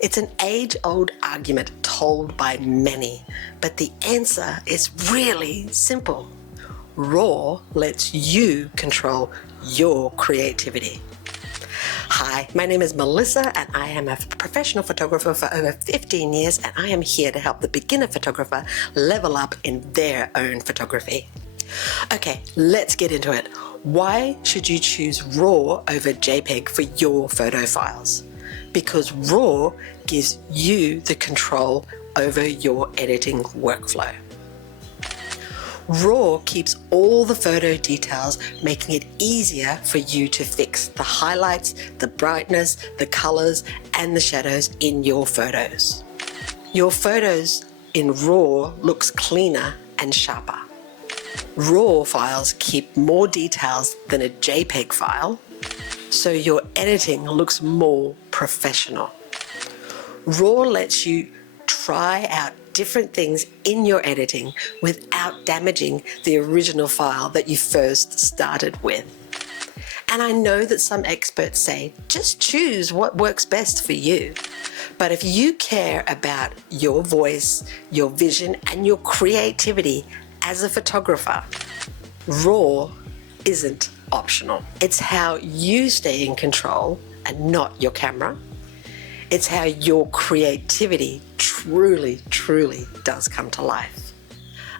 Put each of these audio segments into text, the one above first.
It's an age-old argument told by many, but the answer is really simple. RAW lets you control your creativity. Hi, my name is Melissa and I am a professional photographer for over 15 years, and I am here to help the beginner photographer level up in their own photography. Okay, let's get into it. Why should you choose RAW over JPEG for your photo files? Because RAW gives you the control over your editing workflow. RAW keeps all the photo details, making it easier for you to fix the highlights, the brightness, the colors, and the shadows in your photos. Your photos in RAW looks cleaner and sharper. RAW files keep more details than a JPEG file, so your editing looks more professional. RAW lets you try out different things in your editing without damaging the original file that you first started with. And I know that some experts say, just choose what works best for you. But if you care about your voice, your vision, and your creativity as a photographer, RAW isn't optional. It's how you stay in control and not your camera. It's how your creativity truly does come to life.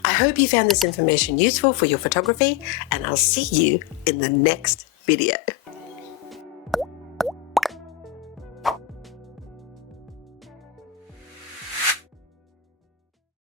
I hope you found this information useful for your photography, and I'll see you in the next video.